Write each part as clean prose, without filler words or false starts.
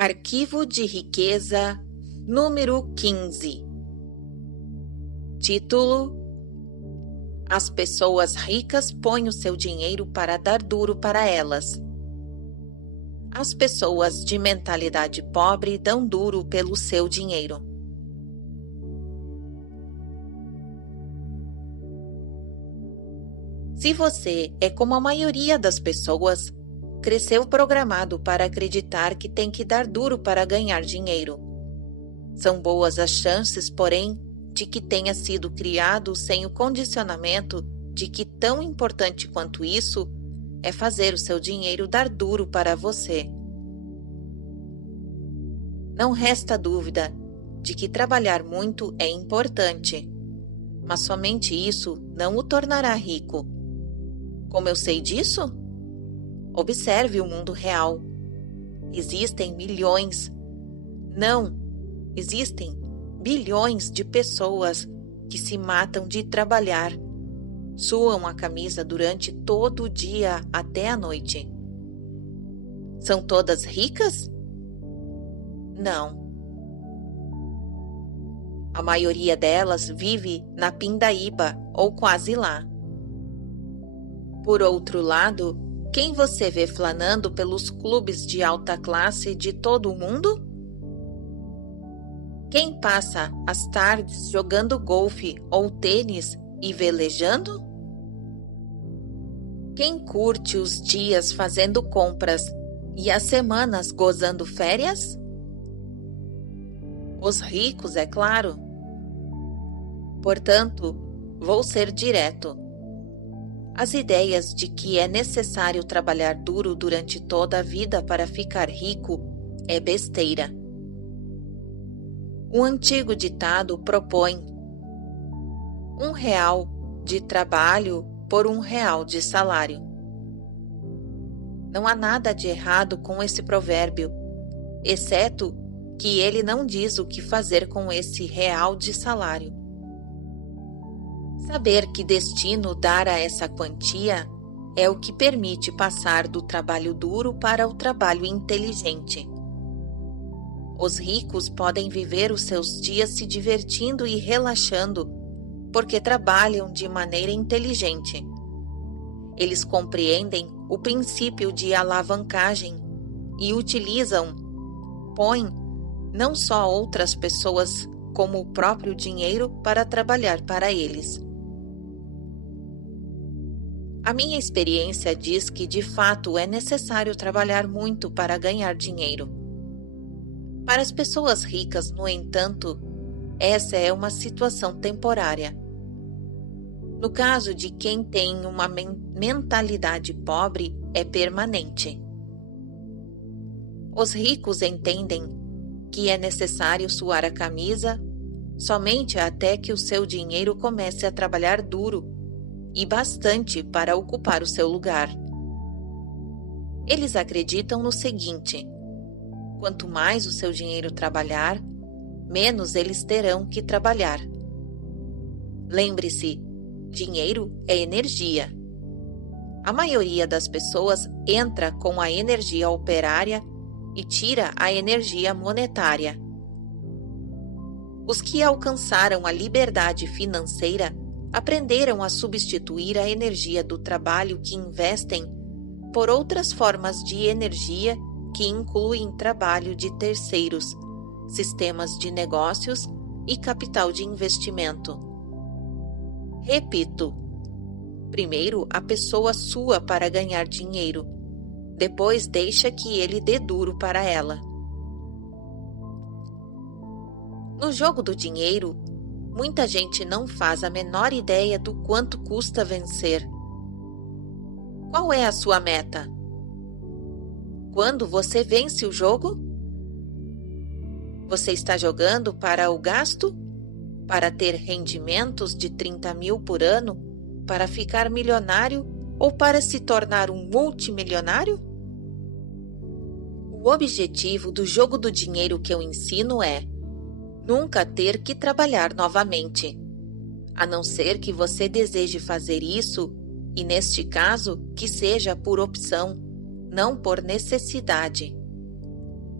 Arquivo de riqueza número 15. Título: As pessoas ricas põem o seu dinheiro para dar duro para elas. As pessoas de mentalidade pobre dão duro pelo seu dinheiro. Se você é como a maioria das pessoas, cresceu programado para acreditar que tem que dar duro para ganhar dinheiro. São boas as chances, porém, de que tenha sido criado sem o condicionamento de que tão importante quanto isso é fazer o seu dinheiro dar duro para você. Não resta dúvida de que trabalhar muito é importante, mas somente isso não o tornará rico. Como eu sei disso? Observe o mundo real. Existem milhões, não, existem bilhões de pessoas que se matam de trabalhar, suam a camisa durante todo o dia até a noite. São todas ricas? Não. A maioria delas vive na pindaíba ou quase lá. Por outro lado, quem você vê flanando pelos clubes de alta classe de todo o mundo? Quem passa as tardes jogando golfe ou tênis e velejando? Quem curte os dias fazendo compras e as semanas gozando férias? Os ricos, é claro. Portanto, vou ser direto. As ideias de que é necessário trabalhar duro durante toda a vida para ficar rico é besteira. Um antigo ditado propõe R$ 1 de trabalho por R$ 1 de salário. Não há nada de errado com esse provérbio, exceto que ele não diz o que fazer com esse real de salário. Saber que destino dar a essa quantia é o que permite passar do trabalho duro para o trabalho inteligente. Os ricos podem viver os seus dias se divertindo e relaxando, porque trabalham de maneira inteligente. Eles compreendem o princípio de alavancagem e põem não só outras pessoas, como o próprio dinheiro para trabalhar para eles. A minha experiência diz que, de fato, é necessário trabalhar muito para ganhar dinheiro. Para as pessoas ricas, no entanto, essa é uma situação temporária. No caso de quem tem uma mentalidade pobre, é permanente. Os ricos entendem que é necessário suar a camisa somente até que o seu dinheiro comece a trabalhar duro e bastante para ocupar o seu lugar. Eles acreditam no seguinte: quanto mais o seu dinheiro trabalhar, menos eles terão que trabalhar. Lembre-se, dinheiro é energia. A maioria das pessoas entra com a energia operária e tira a energia monetária. Os que alcançaram a liberdade financeira aprenderam a substituir a energia do trabalho que investem por outras formas de energia que incluem trabalho de terceiros, sistemas de negócios e capital de investimento. Repito, primeiro a pessoa sua para ganhar dinheiro, depois deixa que ele dê duro para ela. No jogo do dinheiro, muita gente não faz a menor ideia do quanto custa vencer. Qual é a sua meta? Quando você vence o jogo? Você está jogando para o gasto? Para ter rendimentos de 30 mil por ano? Para ficar milionário ou para se tornar um multimilionário? O objetivo do jogo do dinheiro que eu ensino é nunca ter que trabalhar novamente, a não ser que você deseje fazer isso, e neste caso, que seja por opção, não por necessidade.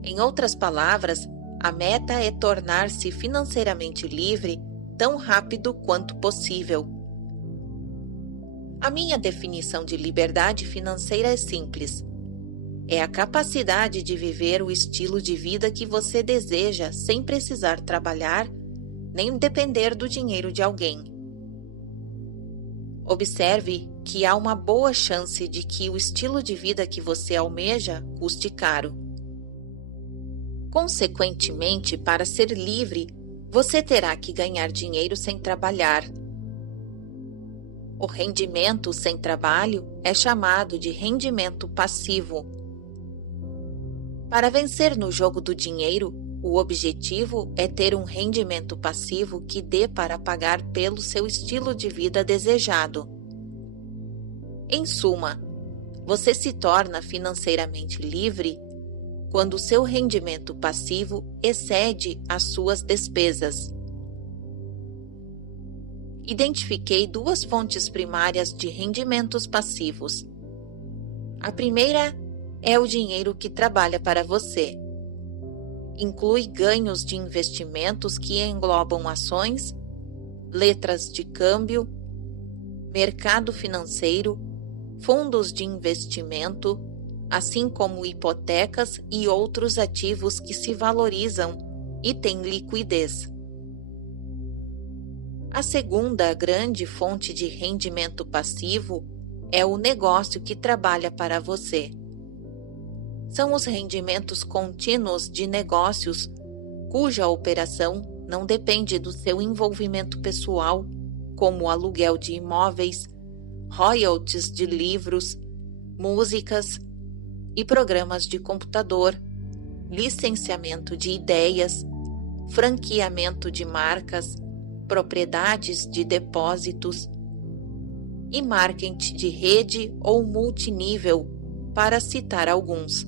Em outras palavras, a meta é tornar-se financeiramente livre tão rápido quanto possível. A minha definição de liberdade financeira é simples. É a capacidade de viver o estilo de vida que você deseja sem precisar trabalhar nem depender do dinheiro de alguém. Observe que há uma boa chance de que o estilo de vida que você almeja custe caro. Consequentemente, para ser livre, você terá que ganhar dinheiro sem trabalhar. O rendimento sem trabalho é chamado de rendimento passivo. Para vencer no jogo do dinheiro, o objetivo é ter um rendimento passivo que dê para pagar pelo seu estilo de vida desejado. Em suma, você se torna financeiramente livre quando o seu rendimento passivo excede as suas despesas. Identifiquei duas fontes primárias de rendimentos passivos. A primeira é o dinheiro que trabalha para você. Inclui ganhos de investimentos que englobam ações, letras de câmbio, mercado financeiro, fundos de investimento, assim como hipotecas e outros ativos que se valorizam e têm liquidez. A segunda grande fonte de rendimento passivo é o negócio que trabalha para você. São os rendimentos contínuos de negócios cuja operação não depende do seu envolvimento pessoal, como o aluguel de imóveis, royalties de livros, músicas e programas de computador, licenciamento de ideias, franqueamento de marcas, propriedades de depósitos e marketing de rede ou multinível, para citar alguns.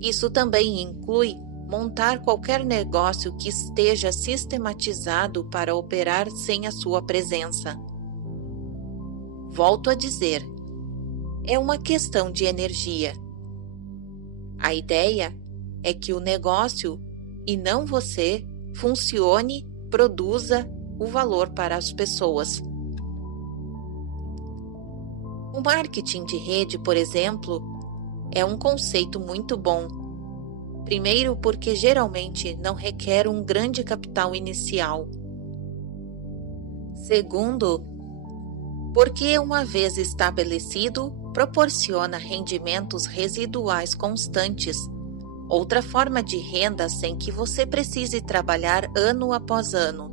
Isso também inclui montar qualquer negócio que esteja sistematizado para operar sem a sua presença. Volto a dizer, é uma questão de energia. A ideia é que o negócio, e não você, funcione, produza o valor para as pessoas. O marketing de rede, por exemplo, é um conceito muito bom. Primeiro, porque geralmente não requer um grande capital inicial. Segundo, porque uma vez estabelecido, proporciona rendimentos residuais constantes, outra forma de renda sem que você precise trabalhar ano após ano.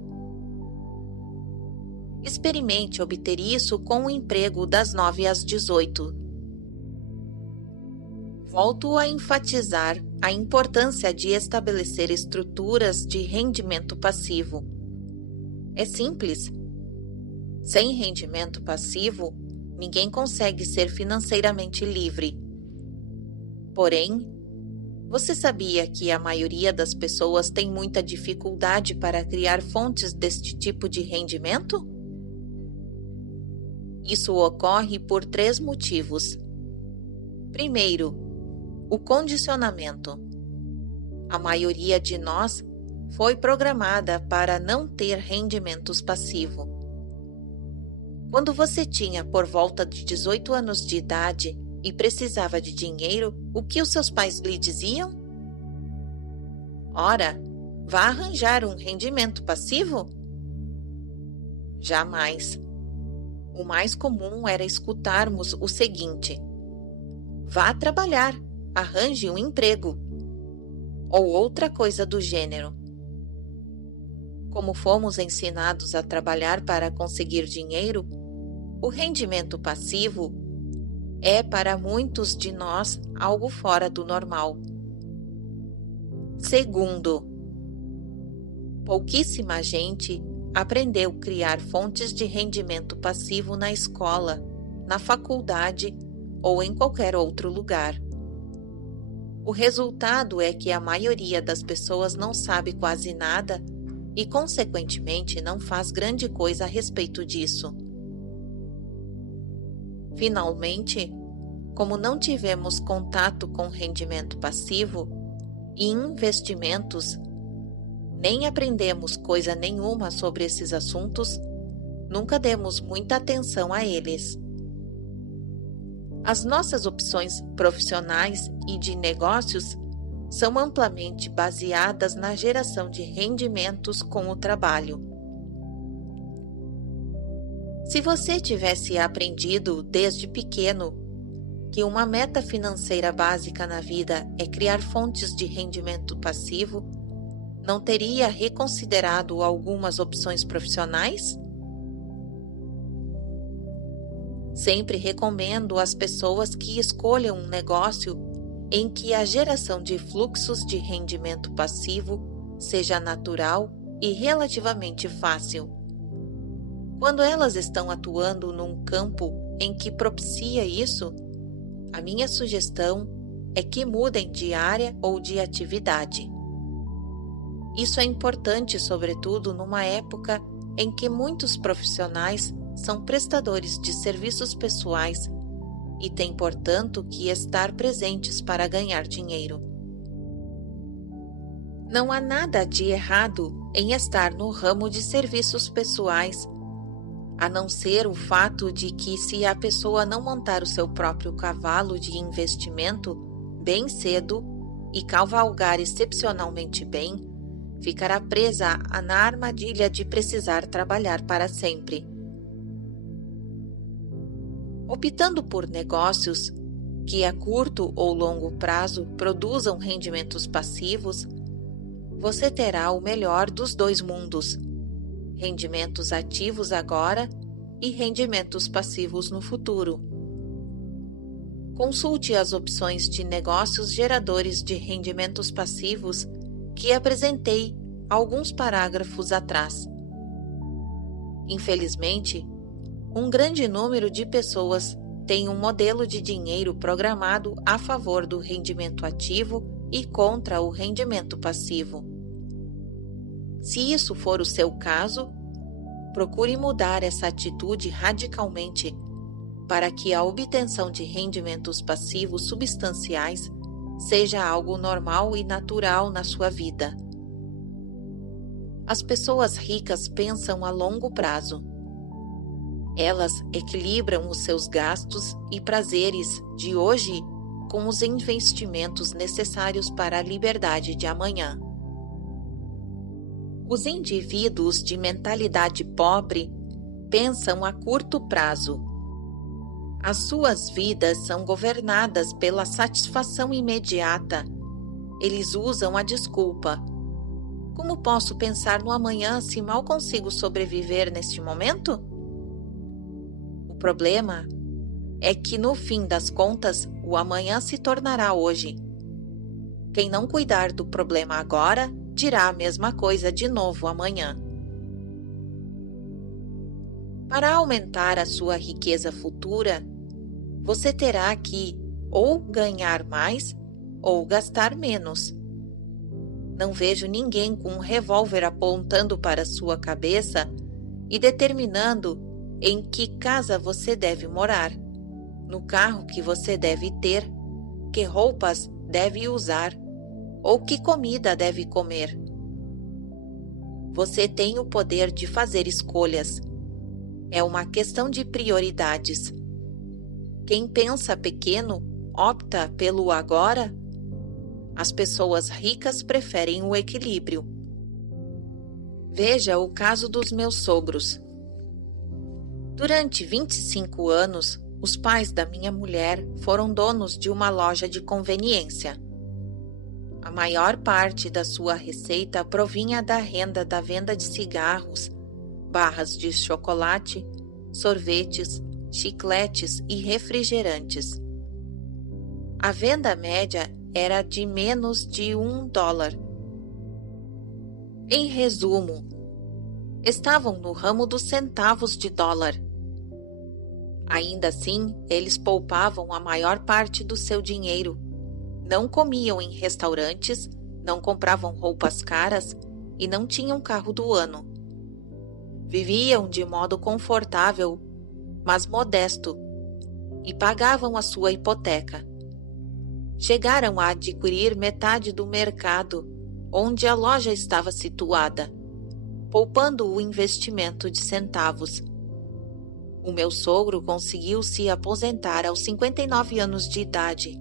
Experimente obter isso com o emprego das 9 às 18. Volto a enfatizar a importância de estabelecer estruturas de rendimento passivo. É simples. Sem rendimento passivo, ninguém consegue ser financeiramente livre. Porém, você sabia que a maioria das pessoas tem muita dificuldade para criar fontes deste tipo de rendimento? Isso ocorre por 3 motivos. Primeiro, o condicionamento. A maioria de nós foi programada para não ter rendimentos passivos. Quando você tinha por volta de 18 anos de idade e precisava de dinheiro, o que os seus pais lhe diziam? Ora, vá arranjar um rendimento passivo? Jamais. O mais comum era escutarmos o seguinte: vá trabalhar, arranje um emprego, ou outra coisa do gênero. Como fomos ensinados a trabalhar para conseguir dinheiro, o rendimento passivo é para muitos de nós algo fora do normal. Segundo, pouquíssima gente aprendeu a criar fontes de rendimento passivo na escola, na faculdade ou em qualquer outro lugar. O resultado é que a maioria das pessoas não sabe quase nada e, consequentemente, não faz grande coisa a respeito disso. Finalmente, como não tivemos contato com rendimento passivo e investimentos, nem aprendemos coisa nenhuma sobre esses assuntos, nunca demos muita atenção a eles. As nossas opções profissionais e de negócios são amplamente baseadas na geração de rendimentos com o trabalho. Se você tivesse aprendido desde pequeno que uma meta financeira básica na vida é criar fontes de rendimento passivo, não teria reconsiderado algumas opções profissionais? Sempre recomendo às pessoas que escolham um negócio em que a geração de fluxos de rendimento passivo seja natural e relativamente fácil. Quando elas estão atuando num campo em que propicia isso, a minha sugestão é que mudem de área ou de atividade. Isso é importante, sobretudo, numa época em que muitos profissionais são prestadores de serviços pessoais e têm, portanto, que estar presentes para ganhar dinheiro. Não há nada de errado em estar no ramo de serviços pessoais, a não ser o fato de que, se a pessoa não montar o seu próprio cavalo de investimento bem cedo e cavalgar excepcionalmente bem, ficará presa na armadilha de precisar trabalhar para sempre. Optando por negócios que a curto ou longo prazo produzam rendimentos passivos, você terá o melhor dos dois mundos: rendimentos ativos agora e rendimentos passivos no futuro. Consulte as opções de negócios geradores de rendimentos passivos que apresentei alguns parágrafos atrás. Infelizmente, um grande número de pessoas tem um modelo de dinheiro programado a favor do rendimento ativo e contra o rendimento passivo. Se isso for o seu caso, procure mudar essa atitude radicalmente para que a obtenção de rendimentos passivos substanciais seja algo normal e natural na sua vida. As pessoas ricas pensam a longo prazo. Elas equilibram os seus gastos e prazeres de hoje com os investimentos necessários para a liberdade de amanhã. Os indivíduos de mentalidade pobre pensam a curto prazo. As suas vidas são governadas pela satisfação imediata. Eles usam a desculpa: como posso pensar no amanhã se mal consigo sobreviver neste momento? O problema é que, no fim das contas, o amanhã se tornará hoje. Quem não cuidar do problema agora, dirá a mesma coisa de novo amanhã. Para aumentar a sua riqueza futura, você terá que ou ganhar mais ou gastar menos. Não vejo ninguém com um revólver apontando para sua cabeça e determinando em que casa você deve morar, no carro que você deve ter, que roupas deve usar ou que comida deve comer. Você tem o poder de fazer escolhas. É uma questão de prioridades. Quem pensa pequeno opta pelo agora. As pessoas ricas preferem o equilíbrio. Veja o caso dos meus sogros. Durante 25 anos, os pais da minha mulher foram donos de uma loja de conveniência. A maior parte da sua receita provinha da renda da venda de cigarros, barras de chocolate, sorvetes, chicletes e refrigerantes. A venda média era de menos de $1. Em resumo, estavam no ramo dos centavos de dólar. Ainda assim, eles poupavam a maior parte do seu dinheiro. Não comiam em restaurantes, não compravam roupas caras e não tinham carro do ano. Viviam de modo confortável, mas modesto, e pagavam a sua hipoteca. Chegaram a adquirir metade do mercado onde a loja estava situada, poupando o investimento de centavos. O meu sogro conseguiu se aposentar aos 59 anos de idade.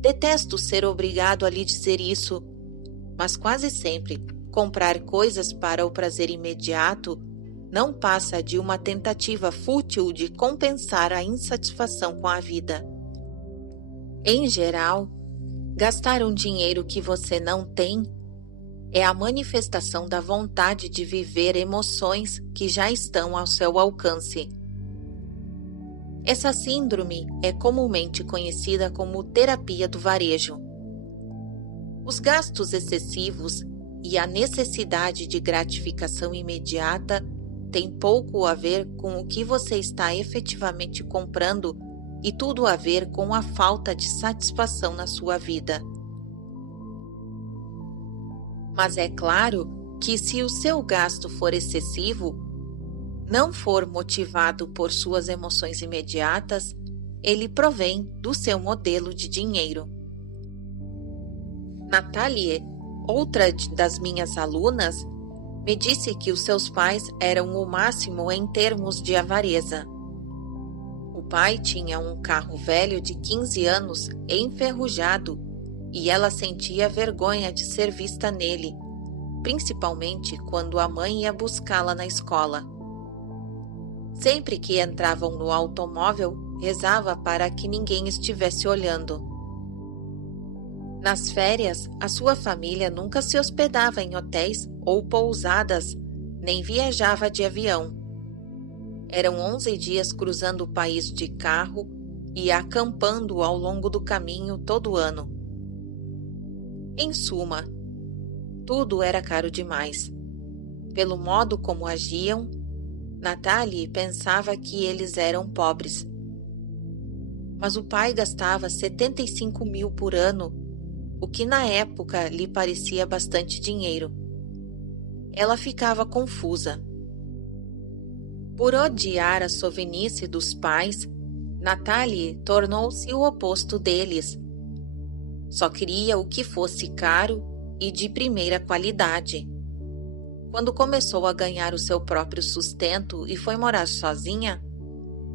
Detesto ser obrigado a lhe dizer isso, mas quase sempre comprar coisas para o prazer imediato não passa de uma tentativa fútil de compensar a insatisfação com a vida. Em geral, gastar um dinheiro que você não tem é a manifestação da vontade de viver emoções que já estão ao seu alcance. Essa síndrome é comumente conhecida como terapia do varejo. Os gastos excessivos e a necessidade de gratificação imediata têm pouco a ver com o que você está efetivamente comprando e tudo a ver com a falta de satisfação na sua vida. Mas é claro que se o seu gasto for excessivo, não for motivado por suas emoções imediatas, ele provém do seu modelo de dinheiro. Natalie, outra das minhas alunas, me disse que os seus pais eram o máximo em termos de avareza. O pai tinha um carro velho de 15 anos enferrujado e ela sentia vergonha de ser vista nele, principalmente quando a mãe ia buscá-la na escola. Sempre que entravam no automóvel, rezava para que ninguém estivesse olhando. Nas férias, a sua família nunca se hospedava em hotéis ou pousadas, nem viajava de avião. Eram 11 dias cruzando o país de carro e acampando ao longo do caminho todo ano. Em suma, tudo era caro demais. Pelo modo como agiam, Natalie pensava que eles eram pobres. Mas o pai gastava 75 mil por ano, o que na época lhe parecia bastante dinheiro. Ela ficava confusa. Por odiar a sovinice dos pais, Natalie tornou-se o oposto deles. Só queria o que fosse caro e de primeira qualidade. Quando começou a ganhar o seu próprio sustento e foi morar sozinha,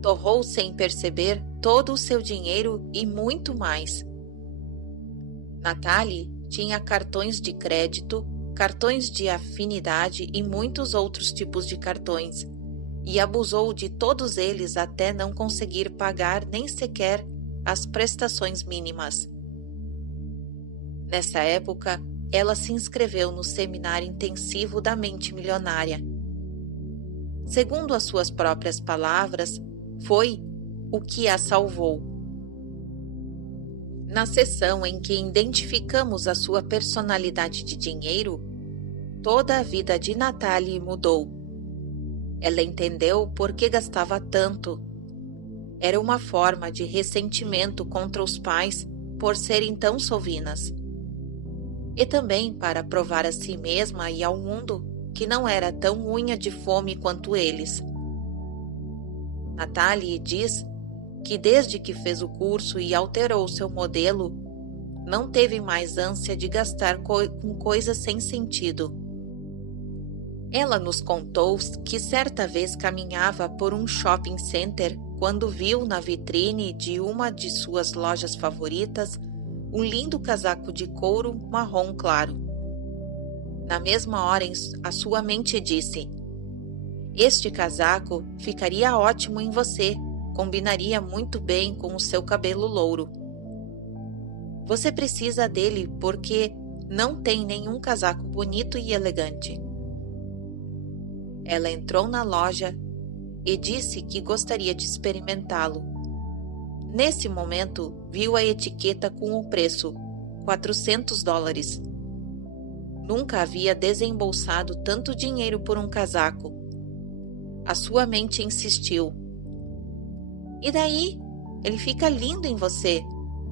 torrou sem perceber todo o seu dinheiro e muito mais. Natalie tinha cartões de crédito, cartões de afinidade e muitos outros tipos de cartões, e abusou de todos eles até não conseguir pagar nem sequer as prestações mínimas. Nessa época, ela se inscreveu no seminário intensivo da mente milionária. Segundo as suas próprias palavras, foi o que a salvou. Na sessão em que identificamos a sua personalidade de dinheiro, toda a vida de Natalie mudou. Ela entendeu por que gastava tanto. Era uma forma de ressentimento contra os pais por serem tão sovinas. E também para provar a si mesma e ao mundo que não era tão unha de fome quanto eles. Natalie diz que desde que fez o curso e alterou seu modelo, não teve mais ânsia de gastar com coisas sem sentido. Ela nos contou que certa vez caminhava por um shopping center quando viu na vitrine de uma de suas lojas favoritas um lindo casaco de couro marrom claro. Na mesma hora, a sua mente disse: "Este casaco ficaria ótimo em você, combinaria muito bem com o seu cabelo louro. Você precisa dele porque não tem nenhum casaco bonito e elegante." Ela entrou na loja e disse que gostaria de experimentá-lo. Nesse momento, viu a etiqueta com o preço, $400. Nunca havia desembolsado tanto dinheiro por um casaco. A sua mente insistiu. "E daí? Ele fica lindo em você.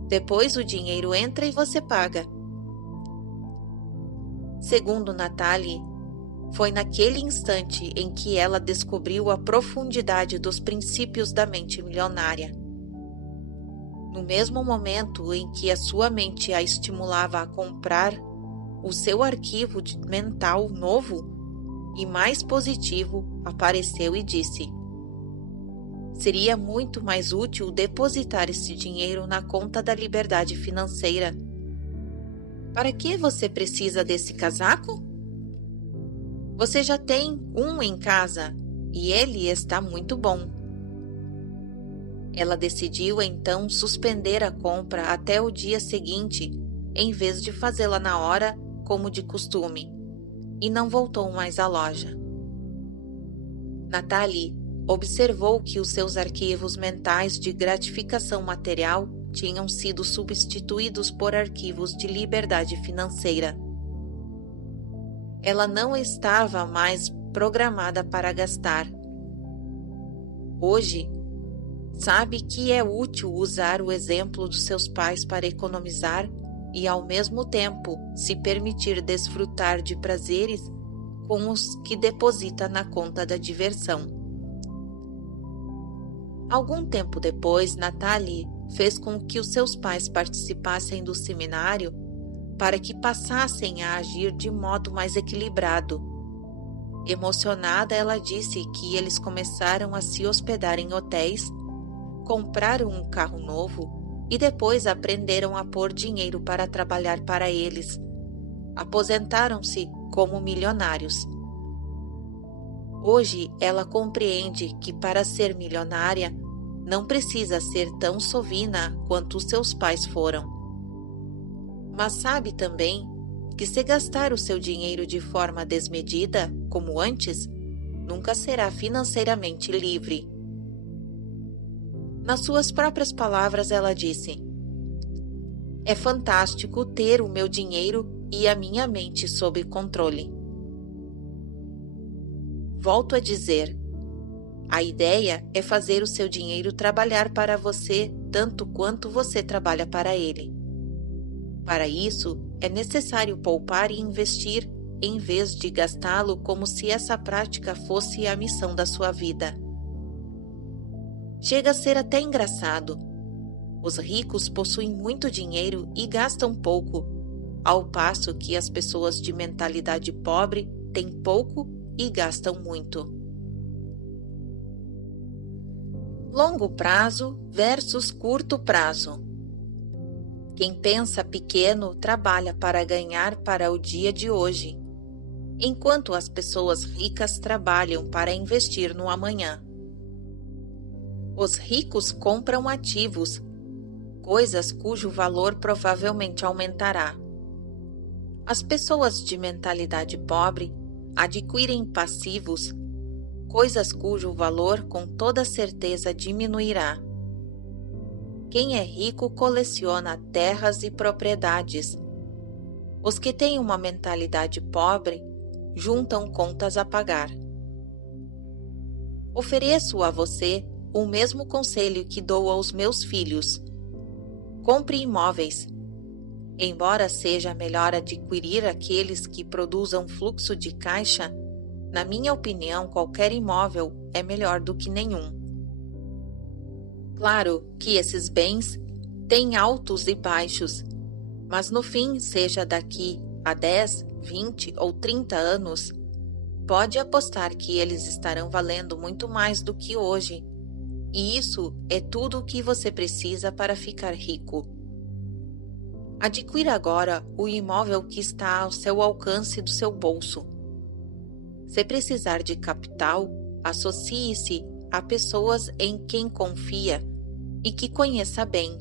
Depois o dinheiro entra e você paga." Segundo Natalie, Foi naquele instante em que ela descobriu a profundidade dos princípios da mente milionária. No mesmo momento em que a sua mente a estimulava a comprar, o seu arquivo mental novo e mais positivo apareceu e disse: seria muito mais útil depositar esse dinheiro na conta da liberdade financeira. Para que você precisa desse casaco? Você já tem um em casa e ele está muito bom. Ela decidiu então suspender a compra até o dia seguinte, em vez de fazê-la na hora, como de costume, e não voltou mais à loja. Natalie observou que os seus arquivos mentais de gratificação material tinham sido substituídos por arquivos de liberdade financeira. Ela não estava mais programada para gastar. Hoje, sabe que é útil usar o exemplo dos seus pais para economizar e, ao mesmo tempo, se permitir desfrutar de prazeres com os que deposita na conta da diversão. Algum tempo depois, Natalie fez com que os seus pais participassem do seminário para que passassem a agir de modo mais equilibrado. Emocionada, ela disse que eles começaram a se hospedar em hotéis, compraram um carro novo e depois aprenderam a pôr dinheiro para trabalhar para eles. Aposentaram-se como milionários. Hoje ela compreende que para ser milionária não precisa ser tão sovina quanto os seus pais foram. Mas sabe também que se gastar o seu dinheiro de forma desmedida, como antes, nunca será financeiramente livre. Nas suas próprias palavras, ela disse: é fantástico ter o meu dinheiro e a minha mente sob controle. Volto a dizer, a ideia é fazer o seu dinheiro trabalhar para você tanto quanto você trabalha para ele. Para isso, é necessário poupar e investir em vez de gastá-lo como se essa prática fosse a missão da sua vida. Chega a ser até engraçado. Os ricos possuem muito dinheiro e gastam pouco, ao passo que as pessoas de mentalidade pobre têm pouco e gastam muito. Longo prazo versus curto prazo. Quem pensa pequeno trabalha para ganhar para o dia de hoje, enquanto as pessoas ricas trabalham para investir no amanhã. Os ricos compram ativos, coisas cujo valor provavelmente aumentará. As pessoas de mentalidade pobre adquirem passivos, coisas cujo valor com toda certeza diminuirá. Quem é rico coleciona terras e propriedades. Os que têm uma mentalidade pobre juntam contas a pagar. Ofereço a você o mesmo conselho que dou aos meus filhos. Compre imóveis. Embora seja melhor adquirir aqueles que produzam fluxo de caixa, na minha opinião, qualquer imóvel é melhor do que nenhum. Claro que esses bens têm altos e baixos, mas no fim, seja daqui a 10, 20 ou 30 anos, pode apostar que eles estarão valendo muito mais do que hoje. E isso é tudo o que você precisa para ficar rico. Adquira agora o imóvel que está ao seu alcance do seu bolso. Se precisar de capital, associe-se a pessoas em quem confia e que conheça bem.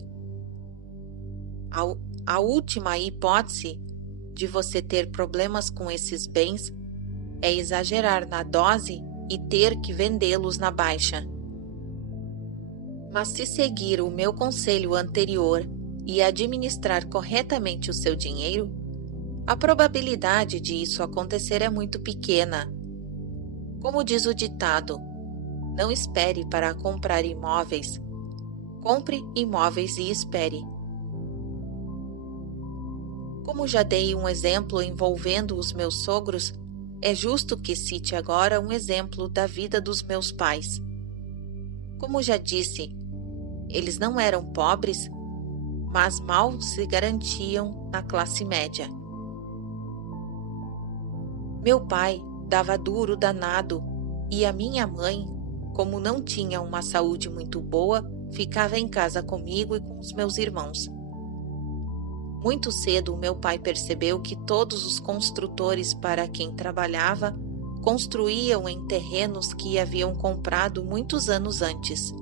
A última hipótese de você ter problemas com esses bens é exagerar na dose e ter que vendê-los na baixa. Mas se seguir o meu conselho anterior e administrar corretamente o seu dinheiro, a probabilidade de isso acontecer é muito pequena. Como diz o ditado, não espere para comprar imóveis. Compre imóveis e espere. Como já dei um exemplo envolvendo os meus sogros, É justo que cite agora um exemplo da vida dos meus pais. Como já disse, eles não eram pobres, mas mal se garantiam na classe média. Meu pai dava duro danado e a minha mãe, como não tinha uma saúde muito boa, ficava em casa comigo e com os meus irmãos. Muito cedo, meu pai percebeu que todos os construtores para quem trabalhava construíam em terrenos que haviam comprado muitos anos antes.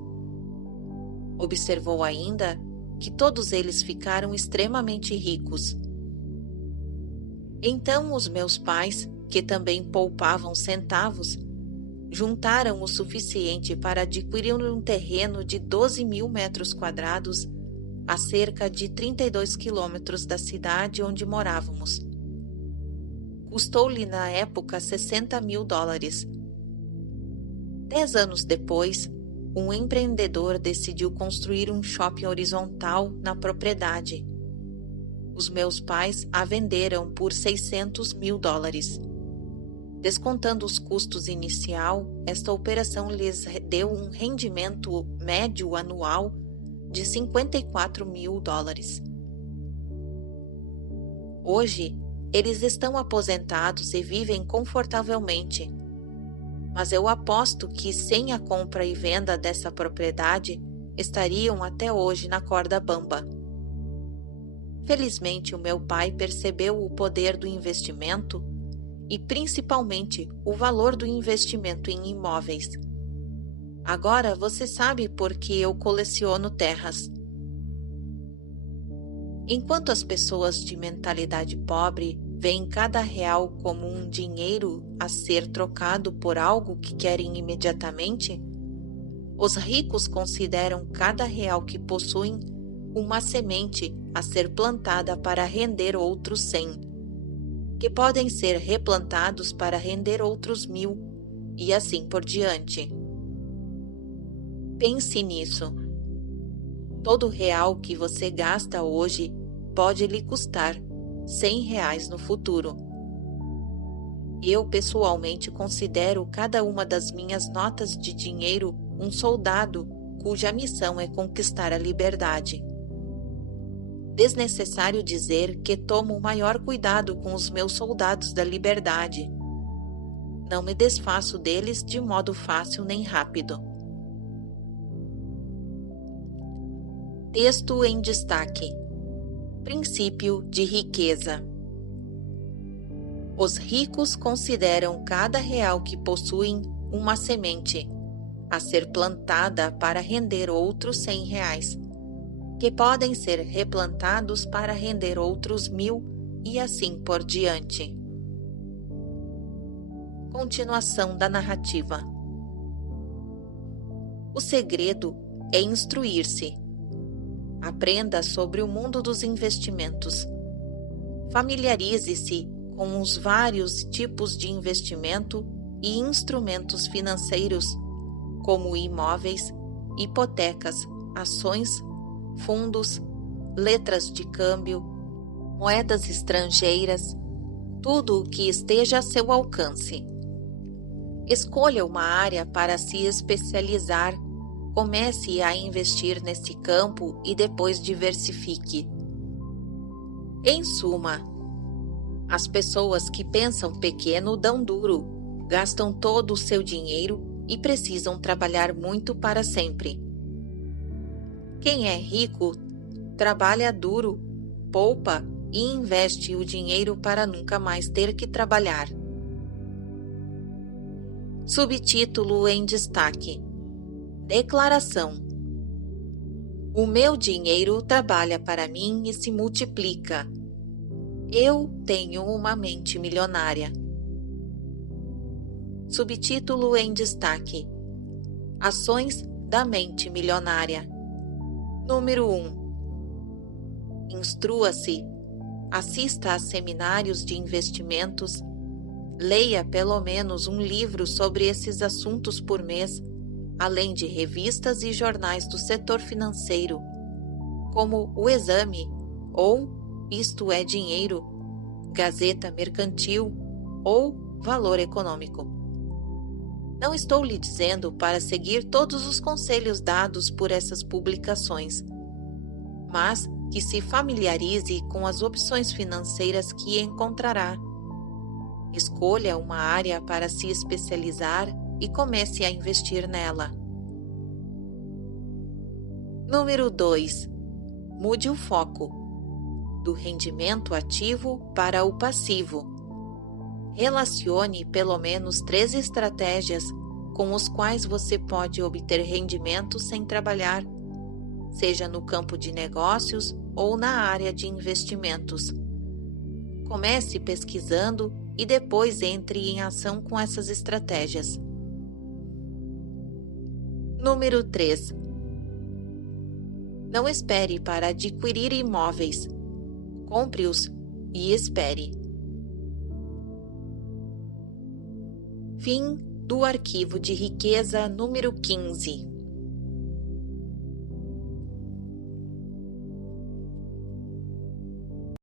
Observou ainda que todos eles ficaram extremamente ricos. Então, os meus pais, que também poupavam centavos, juntaram o suficiente para adquirir um terreno de 12.000 metros quadrados a cerca de 32 quilômetros da cidade onde morávamos. Custou-lhe na época $60.000. 10 anos depois, um empreendedor decidiu construir um shopping horizontal na propriedade. Os meus pais a venderam por $600.000. Descontando os custos inicial, esta operação lhes deu um rendimento médio anual de $54.000. Hoje, eles estão aposentados e vivem confortavelmente, mas eu aposto que sem a compra e venda dessa propriedade, estariam até hoje na corda bamba. Felizmente, o meu pai percebeu o poder do investimento e principalmente o valor do investimento em imóveis. Agora você sabe por que eu coleciono terras. Enquanto as pessoas de mentalidade pobre veem cada real como um dinheiro a ser trocado por algo que querem imediatamente, os ricos consideram cada real que possuem uma semente a ser plantada para render outros 100, que podem ser replantados para render outros 1.000, e assim por diante. Pense nisso. Todo real que você gasta hoje pode lhe custar R$100 no futuro. Eu, pessoalmente, considero cada uma das minhas notas de dinheiro um soldado cuja missão é conquistar a liberdade. Desnecessário dizer que tomo o maior cuidado com os meus soldados da liberdade. Não me desfaço deles de modo fácil nem rápido. Texto em destaque. Princípio de riqueza. Os ricos consideram cada real que possuem uma semente a ser plantada para render outros R$100, que podem ser replantados para render outros 1.000 e assim por diante. Continuação da narrativa. O segredo é instruir-se. Aprenda sobre o mundo dos investimentos. Familiarize-se com os vários tipos de investimento e instrumentos financeiros, como imóveis, hipotecas, ações, fundos, letras de câmbio, moedas estrangeiras, tudo o que esteja a seu alcance. Escolha uma área para se especializar. Comece a investir nesse campo e depois diversifique. Em suma, as pessoas que pensam pequeno dão duro, gastam todo o seu dinheiro e precisam trabalhar muito para sempre. Quem é rico trabalha duro, poupa e investe o dinheiro para nunca mais ter que trabalhar. Subtítulo em destaque. Declaração. O meu dinheiro trabalha para mim e se multiplica. Eu tenho uma mente milionária. Subtítulo em destaque. Ações da mente milionária. Número 1. Instrua-se. Assista a seminários de investimentos. Leia pelo menos um livro sobre esses assuntos por mês, além de revistas e jornais do setor financeiro, como O Exame ou Isto é Dinheiro, Gazeta Mercantil ou valor econômico. Não estou lhe dizendo para seguir todos os conselhos dados por essas publicações, mas que se familiarize com as opções financeiras que encontrará. Escolha uma área para se especializar e comece a investir nela. Número 2. Mude o foco. Do rendimento ativo para o passivo. Relacione pelo menos 3 estratégias com os quais você pode obter rendimento sem trabalhar, seja no campo de negócios ou na área de investimentos. Comece pesquisando e depois entre em ação com essas estratégias. Número 3. Não espere para adquirir imóveis. Compre-os e espere. Fim do arquivo de riqueza número 15.